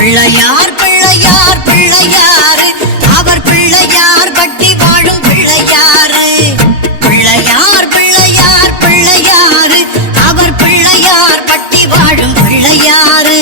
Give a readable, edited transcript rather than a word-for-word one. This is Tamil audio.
பிள்ளையார் பிள்ளையார் பிள்ளையாரு அவர் பிள்ளையார் பட்டி வாழும் பிள்ளையாரு. பிள்ளையார் பிள்ளையார் பிள்ளையாரு அவர் பிள்ளையார் பட்டி வாழும் பிள்ளையாரு.